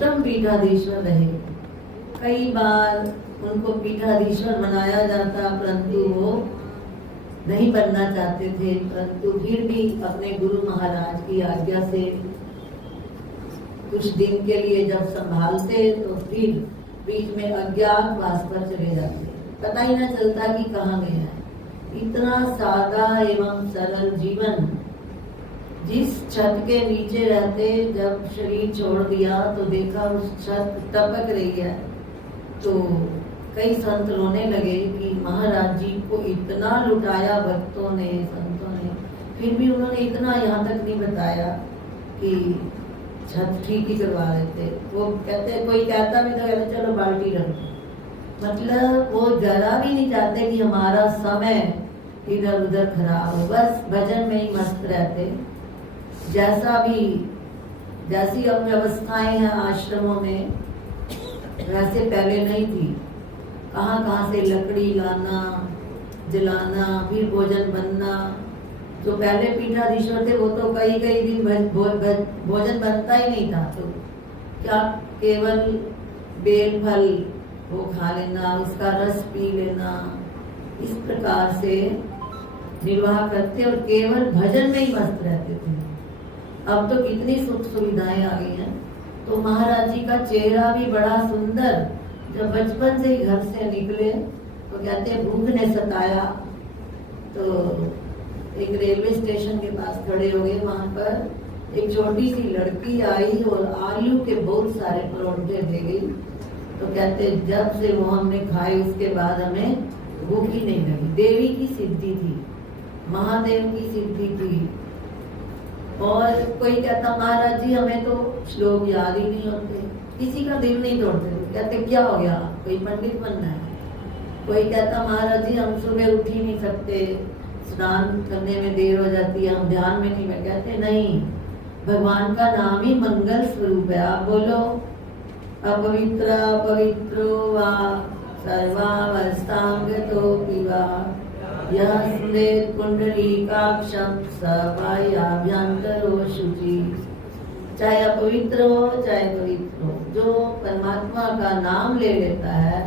अष्टम पीठाधीश्वर रहे। कई बार उनको पीठाधीश्वर बनाया जाता, परंतु वो नहीं बनना चाहते थे। परंतु फिर भी अपने गुरु महाराज की आज्ञा से कुछ दिन के लिए जब संभालते तो फिर बीच में अज्ञातवास पर चले जाते, पता ही न चलता कि कहाँ गए हैं। इतना सादा एवं सरल जीवन, जिस छत के नीचे रहते जब शरीर छोड़ दिया तो देखा उस छत टपक रही है, तो कई संत रोने लगे कि महाराज जी को इतना लुटाया भक्तों ने, संतों ने, फिर भी उन्होंने इतना यहाँ तक नहीं बताया कि छत ठीक ही करवा लेते। वो कहते, कोई कहता भी तो कहते चलो बाल्टी रख दो, मतलब वो जरा भी नहीं चाहते कि हमारा समय इधर उधर खराब हो, बस भजन में ही मस्त रहते। जैसा भी, जैसी अब व्यवस्थाएं हैं आश्रमों में वैसे पहले नहीं थी। कहाँ कहाँ से लकड़ी लाना, जलाना, फिर भोजन बनना। जो पहले पीठाधीश्वर थे वो तो कई कई दिन भोजन बनता ही नहीं था, तो क्या केवल बेल फल वो खा लेना, उसका रस पी लेना, इस प्रकार से निर्वाह करते और केवल भजन में ही मस्त रहते थे। अब तो कितनी सुख सुविधाएं आ गई हैं। तो महाराज जी का चेहरा भी बड़ा सुंदर। जब बचपन से ही घर से निकले तो कहते भूख ने सताया, तो एक रेलवे स्टेशन के पास खड़े हो गए। वहां पर एक छोटी सी लड़की आई और आलू के बहुत सारे परोठे दे गई। तो कहते जब से वो हमने खाए उसके बाद हमें भूख ही नहीं लगी। देवी की सिद्धि थी, महादेव की सिद्धि थी। और कोई कहता महाराज जी हमें तो श्लोक याद ही नहीं होते, किसी का दिल नहीं तोड़ते। कहते क्या हो गया, कोई पंडित बनना है। कोई कहता महाराज जी हम सुबह उठ ही नहीं सकते, स्नान करने में देर हो जाती है, हम ध्यान में नहीं बैठ। कहते नहीं, भगवान का नाम ही मंगल स्वरूप है। आप बोलो अपवित्र पवित्रो वा सर्वावस्थांगतोऽपि वा यः स्मरेत् पुंडरीकाक्षं स बाह्याभ्यन्तरो शुचि। चाहे अपवित्र हो चाहे पवित्र हो, जो परमात्मा का नाम ले लेता है,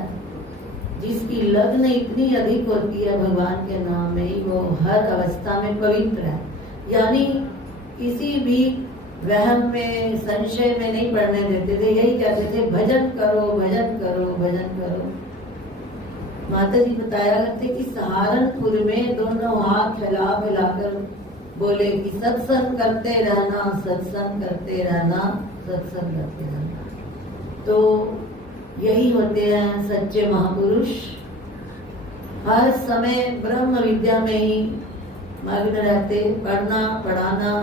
जिसकी लगन इतनी अधिक होती है भगवान के नाम में, वो हर अवस्था में पवित्र है। यानी किसी भी वहम में, संशय में नहीं पड़ने देते थे। यही कहते थे भजन करो, भजन करो, भजन करो। माता जी बताया करते कि सहारनपुर में दोनों हाथ फैला फैलाकर बोले कि सत्संग करते रहना, सत्संग करते रहना, सत्संग करते रहना। तो यही होते हैं सच्चे महापुरुष। हर समय ब्रह्म विद्या में ही मग्न रहते, पढ़ना पढ़ाना।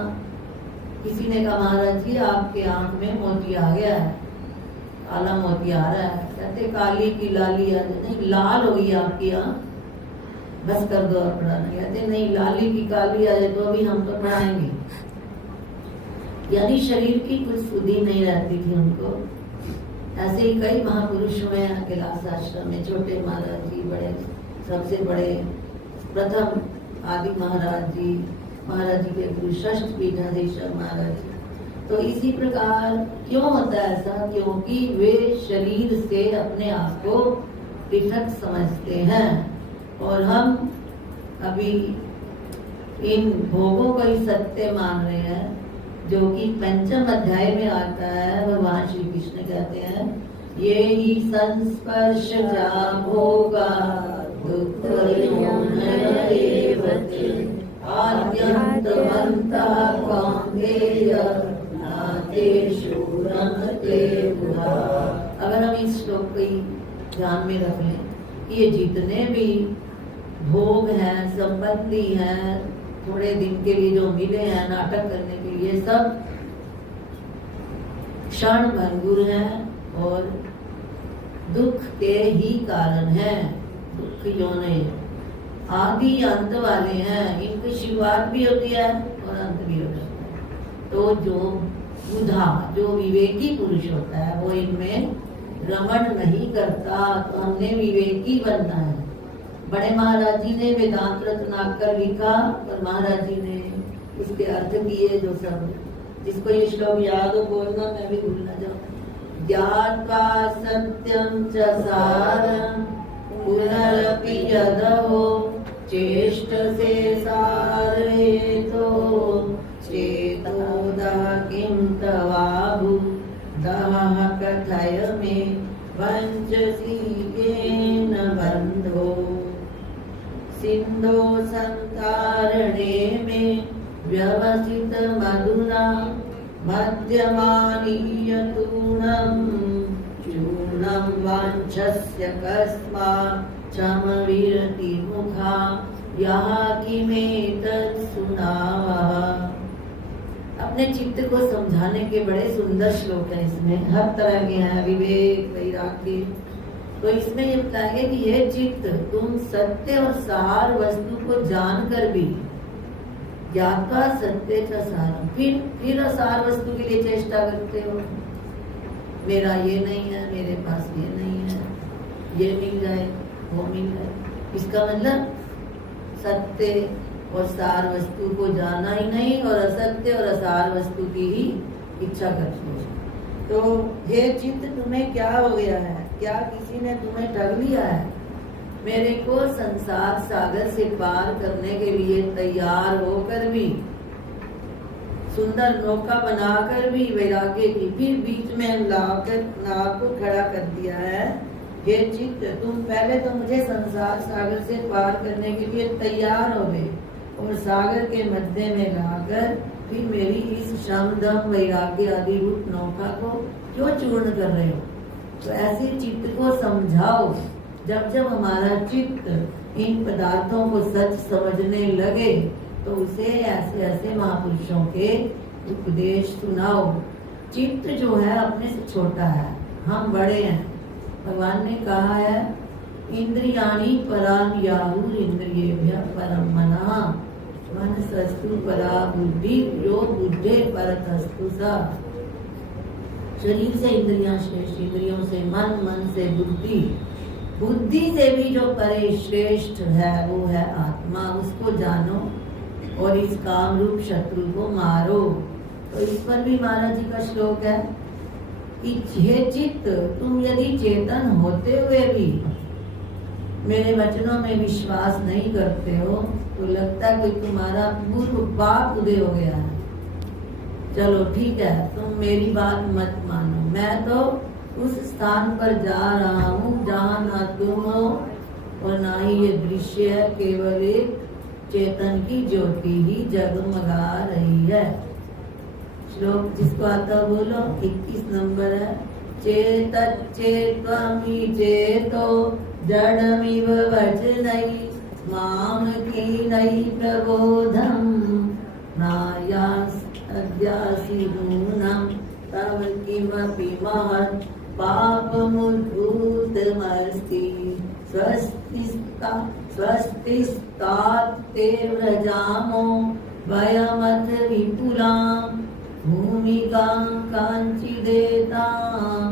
किसी ने कहा महाराज जी आपके आंख में मोती आ गया है, काला मोती आ रहा है। कहते काली की लाली आ नहीं, लाल हो गई आपकी आंख, बस कर दो और पढ़ाना। कहते नहीं, लाली की काली आ जाए तो अभी हम तो पढ़ाएंगे। यानी शरीर की कुछ सुधि नहीं रहती थी उनको। ऐसे ही कई महापुरुष हुए हैं कैलाश आश्रम में। छोटे महाराज जी, बड़े, सबसे बड़े प्रथम आदि महाराज जी, महाराज जी के गुरु षष्ठ पीठाधीश्वर महाराज जी। तो इसी प्रकार क्यों होता है ऐसा? क्योंकि वे शरीर से अपने आप को पृथक समझते हैं और हम अभी इन भोगों को ही सत्य मान रहे हैं, जो कि पंचम अध्याय में आता है। भगवान श्री कृष्ण कहते हैं ये ही संस्पर्श जा भोगा दुख अगर हम इस श्लोक को ध्यान में रख लें कि ये जितने भी भोग हैं, संबंधी हैं, थोड़े दिन के लिए जो मिले हैं नाटक करने के लिए, सब क्षण भंगुर हैं और दुख के ही कारण हैं। दुख योनि आदि अंत वाले हैं। इनकी शुरुआत भी होती है और अंत भी होता है। तो जो बुधा, जो विवेकी पुरुष होता है, वो इनमें रमण नहीं करता। तो हमने विवेकी बनना है। बड़े महाराज जी ने वेदांत रत्नाकर लिखा और महाराज जी ने इसके अर्थ किए। जो सब जिसको ये श्लोक याद हो बोलना, मैं भी भूल ना जाऊं। ज्ञात्वा सत्यं च सारं पुनरपि यदहो चेष्टसे सारहेतो चेतोदा किं तवाहु दः कथय मे वञ्चसि केन बन्धो सिन्धो सन्तारणे मे व्यवसित मधुना मध्यमानीयतूर्णं चूर्णं वाञ्छस्य कस्मात् चमविरति मुखा यः किमेतत् सुनावः। अपने चित्त को समझाने के बड़े सुंदर श्लोक हैं। इसमें हर तरह के हैं, विवेक, वैराग्य। तो इसमें ये बताएंगे कि यह चित्त तुम सत्य और सार वस्तु को जानकर भी ज्ञाता सत्य च सारम, फिर असार वस्तु के लिए चेष्टा करते हो। मेरा ये नहीं है, मेरे पास ये नहीं है, ये मिल जाए, वो मिल जाए। इसका मतलब सत्य और सार वस्तु को जाना ही नहीं और असत्य और असार वस्तु की ही इच्छा करते हो। तो हे चित्त, तुम्हें क्या हो गया है? क्या किसी ने तुम्हें ठग लिया है? मेरे को संसार सागर से पार करने के लिए तैयार होकर भी, सुंदर नौका बनाकर भी वैराग्य की फिर बीच में लाकर नाव को खड़ा कर दिया है। हे चित्त, तुम पहले तो मुझे संसार सागर से पार करने के लिए तैयार हो गए और सागर के मध्य में लाकर फिर मेरी इस श्रम दम वैराग्य आदि रूप नौका को क्यों चूर्ण कर रहे हो? तो ऐसे चित्त को समझाओ। जब जब हमारा चित्त इन पदार्थों को सच समझने लगे तो उसे ऐसे ऐसे महापुरुषों के उपदेश सुनाओ। चित्त जो है अपने से छोटा है, हम बड़े हैं। भगवान ने कहा है इंद्रियाणि परान याहुर इंद्रियेभ्य परम मनः मनसस्तु परा बुद्धि यो बुद्धे परतस्तु सा। शरीर से इंद्रियां श्रेष्ठ, इंद्रियों से मन, मन से बुद्धि, बुद्धि से भी जो परे श्रेष्ठ है वो है आत्मा। उसको जानो और इस काम रूप शत्रु को मारो। तो इस पर भी महाराज जी का श्लोक है कि हे चित्त, तुम यदि चेतन होते हुए भी मेरे वचनों में विश्वास नहीं करते हो तो लगता है कि तुम्हारा पूर्व पाप उदय हो गया है। चलो ठीक है, तुम मेरी बात मत मानो। मैं तो उस स्थान पर जा रहा हूँ जहाँ ना तुम हो और ना ही ये दृश्य है, केवल एक चेतन की ज्योति ही जगमगा रही है। श्लोक जिसको आता बोलो, 21 नंबर है। चेतच्चेत्त्वमि चेतो जडमिव वचनै माम कीनै प्रबोधं नायास्यासि नूनं तव किमपि महत् पापमुद्भूतमस्ति स्वस्तिस्तात्ते व्रजामो वयमथ विपुलां भूमिकां काञ्चिदेतां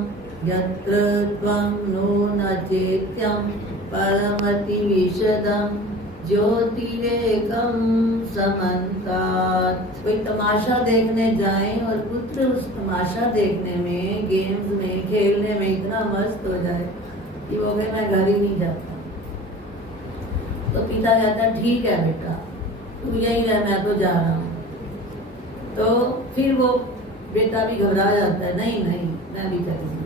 यत्र त्वं नो न चेत्यं परमति विशदं ज्योतिरेकं समन्तात्। कोई तमाशा देखने जाए और पुत्र उस तमाशा देखने में, गेम्स में, खेलने में इतना मस्त हो जाए कि वो कहे मैं घर ही नहीं जाता। तो पिता कहता ठीक है बेटा, तू यही रह, मैं तो जा रहा हूँ। तो फिर वो बेटा भी घबरा जाता है, नहीं नहीं मैं भी करूँगा।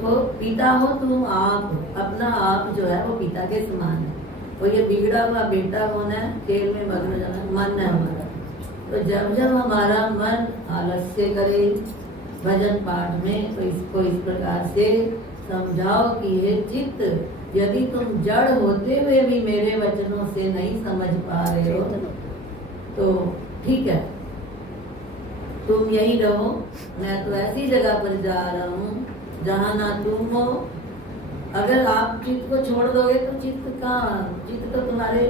तो पिता हो तुम आप, अपना आप जो है वो पिता के समान है। और ये बिगड़ा हुआ बेटा कौन है? खेल में मग्न जाना मन है हमारा। तो जब जब हमारा मन आलस्य करे भजन पाठ में, तो इसको इस प्रकार से समझाओ कि ये चित्त, यदि तुम जड़ होते हुए भी मेरे वचनों से नहीं समझ पा रहे हो तो ठीक है, तुम यही रहो। मैं तो ऐसी जगह पर जा रहा हूँ जहाँ ना तुम हो। अगर आप चित्त को छोड़ दोगे तो चित्त कहाँ, चित्त तो तुम्हारे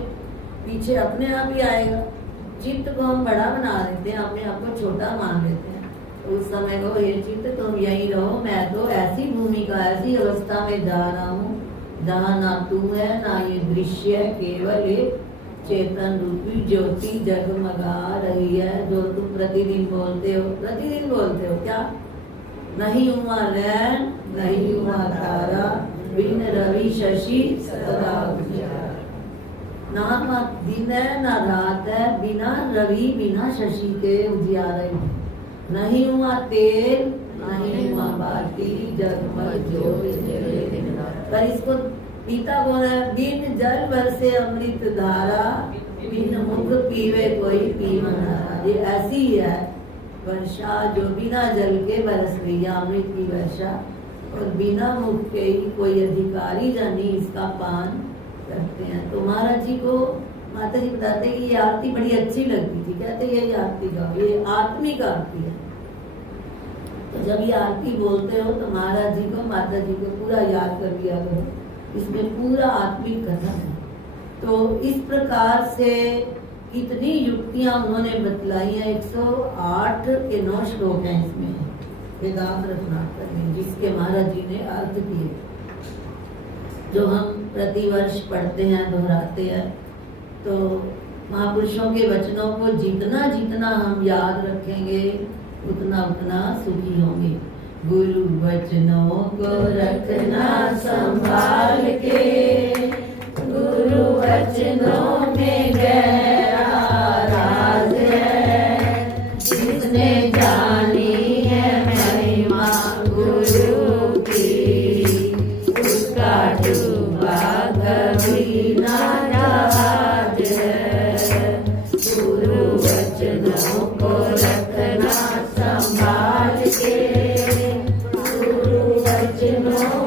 पीछे अपने आप ही आएगा। चित्त को हम बड़ा बना देते हैं, अपने आप को छोटा मान लेते हैं। तो उस समय को ये चित्त तुम यही रहो, मैं तो ऐसी भूमिका, ऐसी अवस्था में जा रहा हूँ जहाँ ना तू है ना ये दृश्य है, केवल एक चेतन रूपी ज्योति जगमगा रही है। जो तुम प्रतिदिन बोलते हो, प्रतिदिन बोलते हो क्या? नहीं हुआ नैन नहीं हुआ तारा, बिन रवि शशि सदा उजियारा। ना दिन है ना रात है, बिना रवि बिना शशि के उजियारे। नहीं हुआ तेल नहीं हुआ बाती, जगमग ज्योत जले दिन रात। पर इसको पीता बोला है, बिन जल बरसे अमृत धारा, बिन मुख पीवे कोई पीवनारा। ये ऐसी ही है वर्षा जो बिना जल के बरस रही है, अमृत की वर्षा, और बिना मुख के ही कोई अधिकारी जानी इसका पान करते हैं। तो महाराज जी को माता जी बताते हैं कि ये आरती बड़ी अच्छी लगती थी, कहते ये आरती गाओ, ये आत्मिक आरती है। तो जब ये आरती बोलते हो तो महाराज जी को माता जी को पूरा याद कर लिया करो, इसमें पूरा आत्मिक कथन है। तो इस प्रकार से कितनी युक्तियां उन्होंने बतलाई हैं। 108 के 9 श्लोक हैं इसमें वेदांत रत्नाकर में, जिसके महाराज जी ने अर्थ किए, जो हम प्रतिवर्ष पढ़ते हैं, दोहराते हैं। तो महापुरुषों के वचनों को जितना जितना हम याद रखेंगे उतना उतना सुखी होंगे। गुरु वचनों को रखना संभाल के, गुरु वचनों में गहरा राज है। जिसने जानी है महिमा गुरु की, उसका डूबा कभी ना जहाज है। गुरु वचनों को रखना संभाल के, गुरु वचनों